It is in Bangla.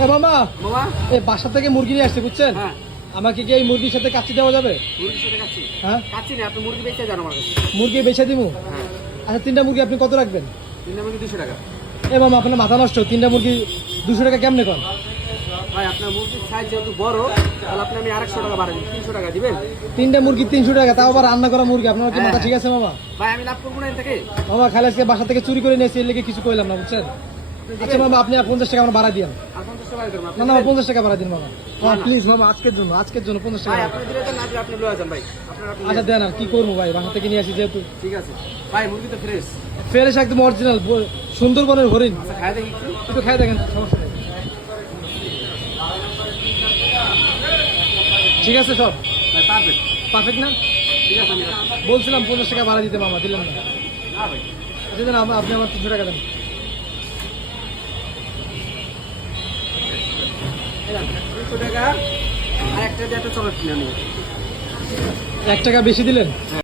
মামা মামা এই বাসা থেকে মুরগি নিয়ে আসছে বুঝছেন? হ্যাঁ আমাকে কি এই মুরগির সাথে কাচ্চি দেওয়া যাবে? মুরগির সাথে কাচ্চি হ্যাঁ কাচ্চি না আপনি মুরগি বেচে যান আমার কাছে। মুরগি বেছে দিবো। হ্যাঁ আচ্ছা 3টা মুরগি আপনি কত রাখবেন? 3টা মুরগি 200 টাকা। মামা আপনার মাথা নষ্ট, 3টা মুরগি 200 টাকা কেমনে কর? ভাই আপনার মুরগির সাইজ যেহেতু বড় তাহলে আপনি আমি 100 টাকা বাড়াই 300 টাকা দিবেন। 3টা মুরগি 300 টাকা, তাও আবার রান্না করা মুরগি। আপনার কি মাথা ঠিক আছে মামা? ভাই আমি লাভ করবো না এর থেকে। মামা খালি আজকে বাসা থেকে চুরি করে নিয়েছি, এর লেগে কিছু কইলাম না বুঝছেন? আচ্ছা মামা আপনি আর 50 টাকা আমার ভাড়া দিন। আর 50 টাকা দেবেন না না 50 টাকা ভাড়া দিন মামা। হ্যাঁ প্লিজ মামা, আজকের জন্য 50 টাকা ভাই ভাড়া। আপনি দিলে তো না দিলে আপনি লয়ে যান ভাই। আপনি আচ্ছা দেন, আর কি করবো ভাই, বাসা থেকে নিয়ে আসি যেহেতু। ঠিক আছে ভাই মুরগি তো ফ্রেশ। ফ্রেশ একদম অরিজিনাল সুন্দরবনের হরিণ। আচ্ছা খাই দেখি একটু। একটু খাই দেখেন, সমস্যা নেই। ঠিক আছে সব ভাই পারফেক্ট পারফেক্ট না? ঠিক আছে আমি রাখছি। বলছিলাম 50 টাকা ভাড়া দিতে, মামা দিলেন না। না ভাই দিলেন আপনি আমার 300 টাকা দেন। এই যান, 200 টাকা আর একটা দিয়ে একটা চকলেট কিনে নিন। 1 টাকা বেশি দিলেন।